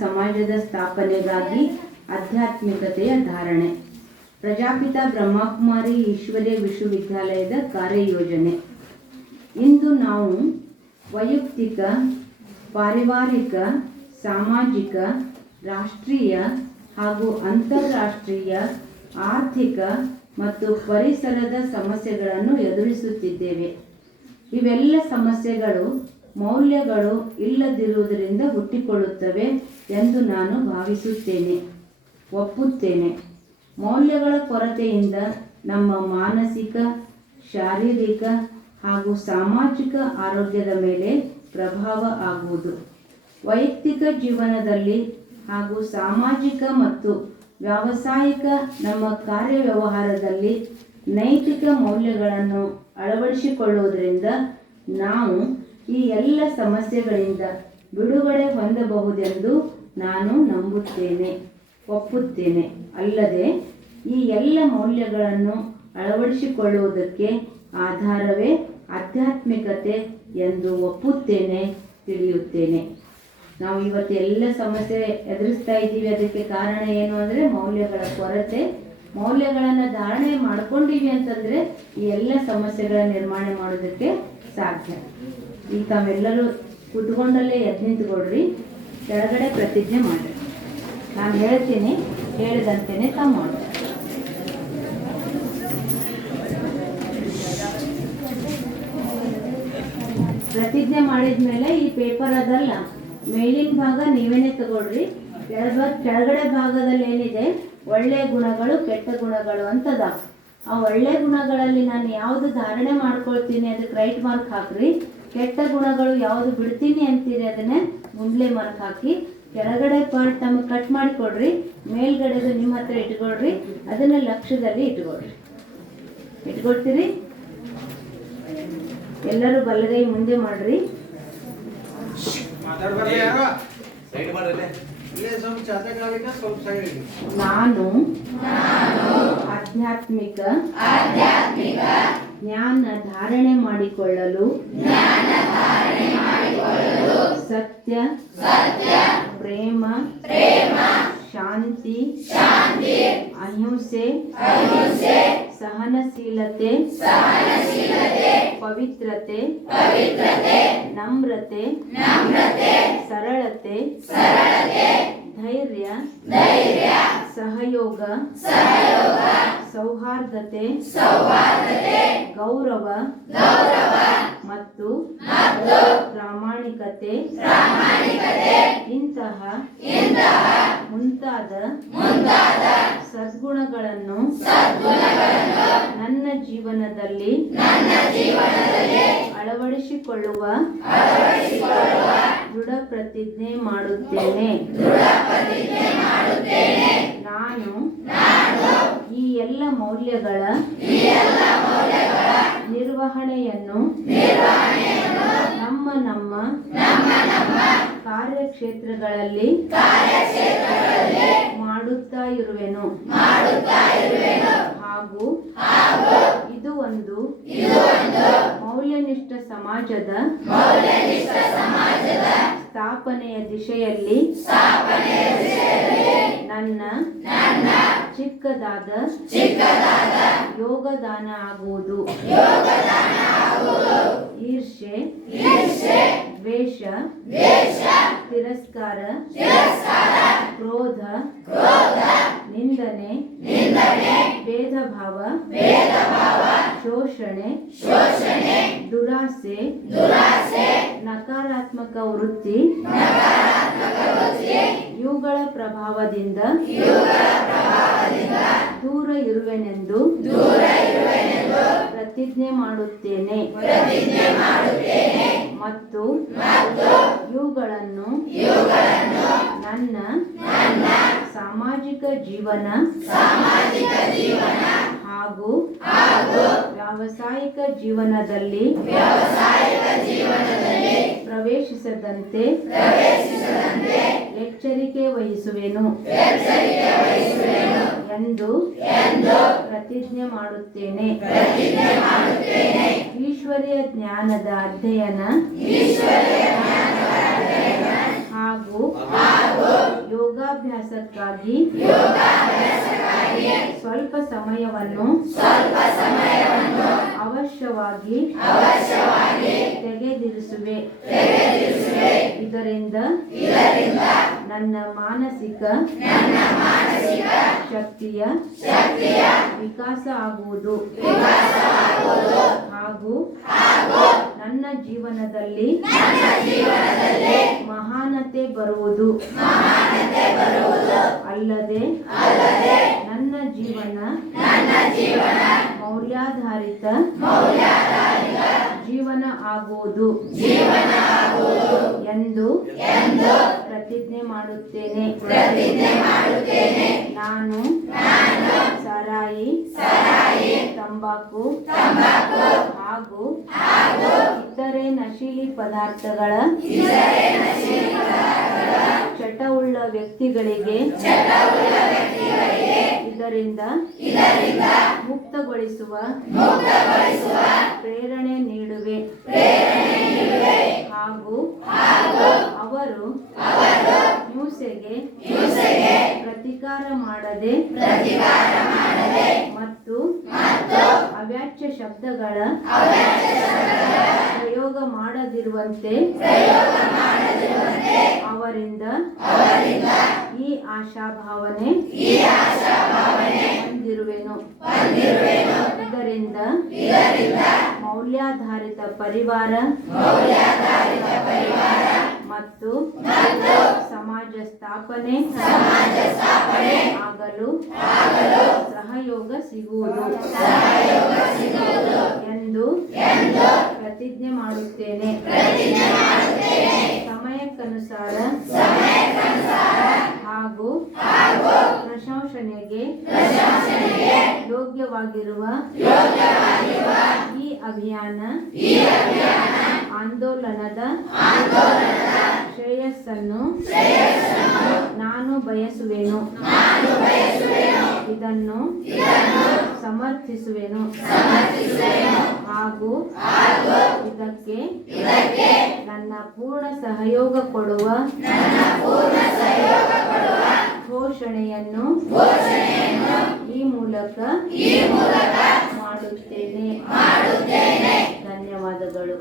ಸಮಾಜದ ಸ್ಥಾಪನೆಗಾಗಿ ಆಧ್ಯಾತ್ಮಿಕತೆಯ ಧಾರಣೆ. ಪ್ರಜಾಪಿತ ಬ್ರಹ್ಮಕುಮಾರಿ ಈಶ್ವರ್ಯ ವಿಶ್ವವಿದ್ಯಾಲಯದ ಕಾರ್ಯಯೋಜನೆ. ಇಂದು ನಾವು ವೈಯಕ್ತಿಕ, ಪಾರಿವಾರಿಕ, ಸಾಮಾಜಿಕ, ರಾಷ್ಟ್ರೀಯ ಹಾಗೂ ಅಂತಾರಾಷ್ಟ್ರೀಯ, ಆರ್ಥಿಕ ಮತ್ತು ಪರಿಸರದ ಸಮಸ್ಯೆಗಳನ್ನು ಎದುರಿಸುತ್ತಿದ್ದೇವೆ. ಇವೆಲ್ಲ ಸಮಸ್ಯೆಗಳು ಮೌಲ್ಯಗಳು ಇಲ್ಲದಿರುವುದರಿಂದ ಹುಟ್ಟಿಕೊಳ್ಳುತ್ತವೆ ಎಂದು ನಾನು ಭಾವಿಸುತ್ತೇನೆ, ಒಪ್ಪುತ್ತೇನೆ. ಮೌಲ್ಯಗಳ ಕೊರತೆಯಿಂದ ನಮ್ಮ ಮಾನಸಿಕ, ಶಾರೀರಿಕ ಹಾಗೂ ಸಾಮಾಜಿಕ ಆರೋಗ್ಯದ ಮೇಲೆ ಪ್ರಭಾವ ಆಗುವುದು. ವೈಯಕ್ತಿಕ ಜೀವನದಲ್ಲಿ ಹಾಗೂ ಸಾಮಾಜಿಕ ಮತ್ತು ವ್ಯಾವಸಾಯಿಕ ನಮ್ಮ ಕಾರ್ಯವ್ಯವಹಾರದಲ್ಲಿ ನೈತಿಕ ಮೌಲ್ಯಗಳನ್ನು ಅಳವಡಿಸಿಕೊಳ್ಳುವುದರಿಂದ ನಾವು ಈ ಎಲ್ಲ ಸಮಸ್ಯೆಗಳಿಂದ ಬಿಡುಗಡೆ ಹೊಂದಬಹುದೆಂದು ನಾನು ನಂಬುತ್ತೇನೆ, ಒಪ್ಪುತ್ತೇನೆ. ಅಲ್ಲದೆ, ಈ ಎಲ್ಲ ಮೌಲ್ಯಗಳನ್ನು ಅಳವಡಿಸಿಕೊಳ್ಳುವುದಕ್ಕೆ ಆಧಾರವೇ ಆಧ್ಯಾತ್ಮಿಕತೆ ಎಂದು ಒಪ್ಪುತ್ತೇನೆ, ತಿಳಿಯುತ್ತೇನೆ. ನಾವು ಇವತ್ತು ಎಲ್ಲ ಸಮಸ್ಯೆ ಎದುರಿಸ್ತಾ ಇದ್ದೀವಿ. ಅದಕ್ಕೆ ಕಾರಣ ಏನು ಅಂದರೆ, ಮೌಲ್ಯಗಳ ಕೊರತೆ. ಮೌಲ್ಯಗಳನ್ನು ಧಾರಣೆ ಮಾಡ್ಕೊಂಡಿವಿ ಅಂತಂದರೆ, ಈ ಎಲ್ಲ ಸಮಸ್ಯೆಗಳ ನಿರ್ಮಾಣ ಮಾಡೋದಕ್ಕೆ ಸಾಧ್ಯ. ಈಗ ತಾವೆಲ್ಲರೂ ಕುತ್ಕೊಂಡಲ್ಲೇ ಎದ್ದು ನಿಂತ್ಕೊಡ್ರಿ ಕೆಳಗಡೆ ಪ್ರತಿಜ್ಞೆ ಮಾಡಿರಿ. ನಾನು ಹೇಳ್ತೀನಿ, ಹೇಳಿದಂತೇನೆ ತಾವು ಪ್ರತಿಜ್ಞೆ ಮಾಡಿದ ಮೇಲೆ ಈ ಪೇಪರ್ ಅದಲ್ಲ, ಮೇಲಿನ ಭಾಗ ನೀವೇನೆ ತಗೊಳ್ರಿ. ಕೆಳಗ ಕೆಳಗಡೆ ಭಾಗದಲ್ಲಿ ಏನಿದೆ, ಒಳ್ಳೆ ಗುಣಗಳು, ಕೆಟ್ಟ ಗುಣಗಳು ಅಂತದ. ಆ ಒಳ್ಳೆ ಗುಣಗಳಲ್ಲಿ ನಾನು ಯಾವುದು ಧಾರಣೆ ಮಾಡ್ಕೊಳ್ತೀನಿ, ಅದಕ್ಕೆ ರೈಟ್ ಮಾರ್ಕ್ ಹಾಕ್ರಿ. ಕೆಟ್ಟ ಗುಣಗಳು ಯಾವುದು ಬಿಡ್ತೀನಿ ಅಂತೀರಿ ಅದನ್ನ ಮುಂದ್ಲೆ ಮರಕ್ಕೆ ಹಾಕಿ. ಕೆಳಗಡೆ ಪಾರ್ಟ್ ನಮಗೆ ಕಟ್ ಮಾಡಿ ಕೊಡ್ರಿ, ಮೇಲ್ಗಡೆದು ನಿಮ್ಮ ಹತ್ರ ಇಟ್ಕೊಳ್ರಿ, ಅದನ್ನ ಲಕ್ಷ್ಯದಲ್ಲಿ ಇಟ್ಕೊಳ್ರಿ. ಇಟ್ಕೊಳ್ತೀರಿ ಎಲ್ಲರೂ ಬಲಗೈ ಮುಂದೆ ಮಾಡ್ರಿ. ನಾನು. ನಾನು ಆಧ್ಯಾತ್ಮಿಕ ಜ್ಞಾನ ಧಾರಣೆ ಮಾಡಿಕೊಳ್ಳಲು ಸತ್ಯ ಪ್ರೇಮ ಶಾಂತಿ ಅಹಿಂಸೆ ಸಹನಶೀಲತೆ ಪವಿತ್ರತೆ ನಮ್ರತೆ ಸರಳತೆ ಧೈರ್ಯ ಧೈರ್ಯ ಸಹಯೋಗ ಸಹಯೋಗ ಸೌಹಾರ್ದತೆ ಸೌಹಾರ್ದತೆ ಗೌರವ ಗೌರವ ಮತ್ತು ಪ್ರಾಮಾಣಿಕತೆ ಪ್ರಾಮಾಣಿಕತೆ ಇಂತಹ ಮುಂತಾದ ಮುಂತಾದ ಸದ್ಗುಣಗಳನ್ನು ಸದ್ಗುಣಗಳನ್ನು ನನ್ನ ಜೀವನದಲ್ಲಿ ನನ್ನ ಜೀವನದಲ್ಲಿ ಅಳವಡಿಸಿಕೊಳ್ಳುವ ದೃಢ ಪ್ರತಿಜ್ಞೆ ಮಾಡುತ್ತೇನೆ. ನಾನು ಈ ಎಲ್ಲ ಮೌಲ್ಯಗಳ ನಿರ್ವಹಣೆಯನ್ನು ನಮ್ಮ ನಮ್ಮ ಕಾರ್ಯಕ್ಷೇತ್ರಗಳಲ್ಲಿ ಮಾಡುತ್ತಾ ಇರುವೆನು. ಹಾಗೂ ಇದು ಒಂದು ಸಮಾಜದ ಸ್ಥಾಪನೆಯ ದಿಶೆಯಲ್ಲಿ ನನ್ನ ಚಿಕ್ಕದಾದ ಯೋಗದಾನ ಆಗುವುದು. ಈರ್ಷೆ ದ್ವೇಷ ತಿರಸ್ಕಾರ ಕ್ರೋಧ ನಿಂದನೆ ಭೇದ ಭಾವ ಶೋಷಣೆ ದುರಾಸೆ ನಕಾರಾತ್ಮಕ ವೃತ್ತಿ ಇವುಗಳ ಪ್ರಭಾವದಿಂದ ದೂರ ಇರುವೆನೆಂದು ಪ್ರತಿಜ್ಞೆ ಮಾಡುತ್ತೇನೆ. ಮತ್ತು ಇವುಗಳನ್ನು ನನ್ನ ಸಾಮಾಜಿಕ ಜೀವನ ವ್ಯಾವಸಾಯಿಕ ಜೀವನದಲ್ಲಿ ಪ್ರವೇಶಿಸದಂತೆ ಎಚ್ಚರಿಕೆ ವಹಿಸುವೆನು ಎಂದು ಪ್ರತಿಜ್ಞೆ ಮಾಡುತ್ತೇನೆ. ಈಶ್ವರ್ಯ ಜ್ಞಾನದ ಅಧ್ಯಯನ ಹಾಗೂ ಯೋಗಾಭ್ಯಾಸಕ್ಕಾಗಿ ಸ್ವಲ್ಪ ಸಮಯವನ್ನು ಅವಶ್ಯವಾಗಿ ಅವಶ್ಯವಾಗಿ ತೆಗೆದಿರಿಸುವೆ. ಇದರಿಂದ ಇದರಿಂದ ನನ್ನ ಮಾನಸಿಕ ನನ್ನ ಮಾನಸಿಕ ಶಕ್ತಿಯ ಶಕ್ತಿಯ ವಿಕಾಸ ಆಗುವುದು. ಹಾಗೂ ಹಾಗೂ ನನ್ನ ಜೀವನದಲ್ಲಿ ನನ್ನ ಜೀವನದಲ್ಲಿ ಮಹಾನತೆ ಬರುವುದು. ಅಲ್ಲದೆ ನನ್ನ ಜೀವನ. ಮೌಲ್ಯಾಧಾರಿತ. ಜೀವನ ಆಗುವುದು ಎಂದು ಪ್ರತಿಜ್ಞೆ ಮಾಡುತ್ತೇನೆ. ನಾನು ಸರಾಯಿ ತಂಬಾಕು ಹಾಗೂ ಇತರೆ ನಶೀಲಿ ಪದಾರ್ಥಗಳ ಚಟವುಳ್ಳ ವ್ಯಕ್ತಿಗಳಿಗೆ ಇದರಿಂದ ಮುಕ್ತಗೊಳಿಸುವ ಪ್ರೇರಣೆ ನೀಡುವೆ. ಹಾಗೂ ಅವರು ಹಿಂಸೆಗೆ ಪ್ರತಿಕಾರ ಮಾಡದೆ ಮತ್ತು ಅವ್ಯಾಚ್ಯ ಶಬ್ದಗಳ ಪ್ರಯೋಗ ಮಾಡದಿರುವಂತೆ ಅವರಿಂದ ಈ ಆಶಾಭಾವನೆ ಹೊಂದಿರುವೆನು. ಇದರಿಂದ ಮೌಲ್ಯಾಧಾರಿತ ಪರಿವಾರ ಮತ್ತು ಸಮಾಜ ಸ್ಥಾಪನೆ ಆಗಲು ಸಹಯೋಗ ಸಿಗುವುದು ಎಂದು ಪ್ರತಿಜ್ಞೆ ಮಾಡುತ್ತೇನೆ. ಸಮಯಕ್ಕನುಸಾರ ಹಾಗೂ ಪ್ರಶಂಸನೆಗೆ ಯೋಗ್ಯವಾಗಿರುವ ಈ ಅಭಿಯಾನ ಆಂದೋಲನದ ಶ್ರೇಯಸ್ಸನ್ನು ನಾನು ಬಯಸುವೆನು. ಇದನ್ನು ಸಮರ್ಥಿಸುವೆನು. ಹಾಗೂ ಇದಕ್ಕೆ ನನ್ನ ಪೂರ್ಣ ಸಹಯೋಗ ಕೊಡುವ ಘೋಷಣೆಯನ್ನು ಈ ಮೂಲಕ ಮಾಡುತ್ತೇನೆ. ಧನ್ಯವಾದಗಳು.